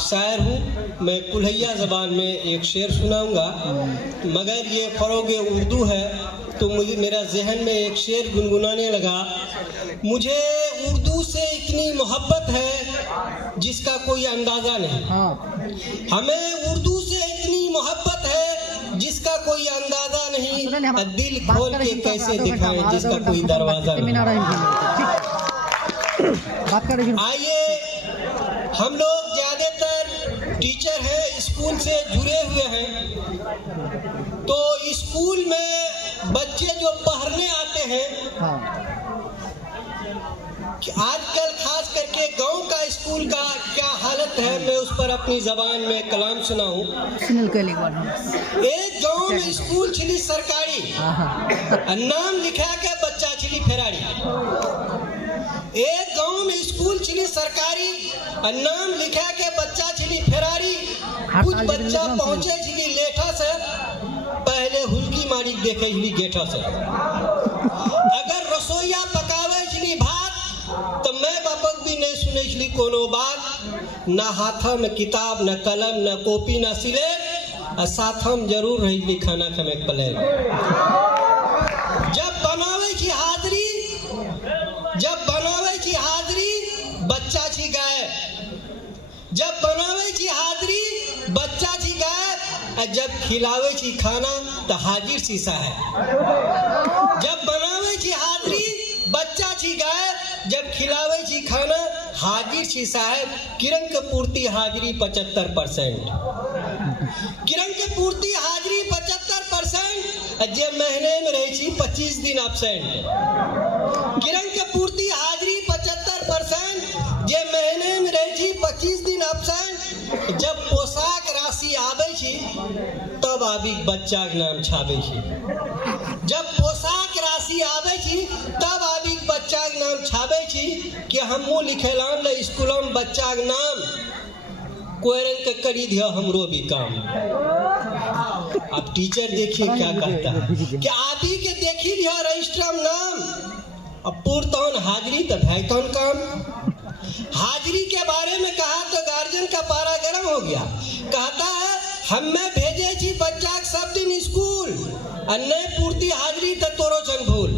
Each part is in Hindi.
शायर हूँ। मैं कुल्हैया ज़बान में एक शेर सुनाऊंगा, मगर ये फ़रोग़ उर्दू है तो मुझे मेरा जहन में एक शेर गुनगुनाने लगा। मुझे उर्दू से इतनी मोहब्बत है जिसका कोई अंदाज़ा नहीं। हमें उर्दू से इतनी मोहब्बत है जिसका कोई अंदाज़ा नहीं। दिल खोल के कैसे दिखाएं जिसका कोई दरवाज़ा नहीं। आइए, हम लोग ज़्यादातर टीचर हैं, स्कूल से जुड़े हुए हैं, तो स्कूल में बच्चे जो पढ़ने आते हैं, कि आजकल खास करके गांव का स्कूल का क्या हालत है, मैं उस पर अपनी ज़बान में कलाम सुनाऊं। एक गांव में स्कूल छिली सरकारी, नाम लिखा के बच्चा छिली फेरारी। एक गांव में स्कूल छिली सरकारी, नाम लिखा के बच्चा छिली फेरारी। कुछ बच्चा पहुंचे छिली लेठा से, पहले हुलकी मारी देखे छिली गेठा से। अगर रसोईया पकावे छिली भात, तो मैं बापक भी नहीं सुने छिली कोनो बात। ना हाथा में किताब, न कलम, न कॉपी, न सिलेट, और साथा में जरूर रही खाना खमे प्लेट। जब बनावे छी हाजरी बच्चा छी गायब। जब बनावे छी हाजरी बच्चा छी गायब, और जब खिलावे छी खाना तो हाजिर शीशा है। जब बनावे छी हाजरी बच्चा छी गायब, जब खिलावे छी खाना हाजिर शीशा है। किरण के पूर्ति हाजिरी 75%। किरण के पूर्ति हाजिरी 75%, जब महीने में रही छी 25 दिन एब्सेंट। किरण के पूर्ति हाजिरी 75%, जे महीने में रही छी 25 दिन एब्सेंट। जब पोशाक राशि आवे छी तब आबी बच्चा के नाम छावे छी। जब पोशाक राशि आवे छी तब आबी बच्चा के नाम छावे छी कि हमहू लिखेलाम ले स्कूल में बच्चा के नाम। कोई रंग के करी दिया हमरो भी काम। अब टीचर देखिए क्या कहता है कि आदि के देखी लिया रजिस्टर में नाम, अब पूर्तौन हाजिरी तो भैतौन काम। हाजिरी के बारे में कहा तो गार्जियन का पारा गर्म हो गया। कहता है हमें भेजे छी बच्चा सब दिन स्कूल, अन्य पूर्ति हाजिरी तो तोरो जन भूल।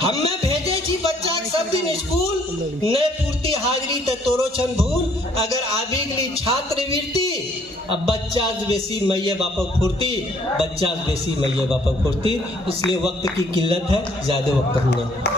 हमें भेजे छी बच्चा सब दिन स्कूल, न पूर्ति हाजिरी तो तोरो छन भूल। अगर आबी गली छात्रवृत्ति, अब बच्चा बेसी मैये बापक फुर्ती, बच्चा बेसी मैये बापक फुर्ती। इसलिए वक्त की किल्लत है, ज़्यादा वक्त नहीं।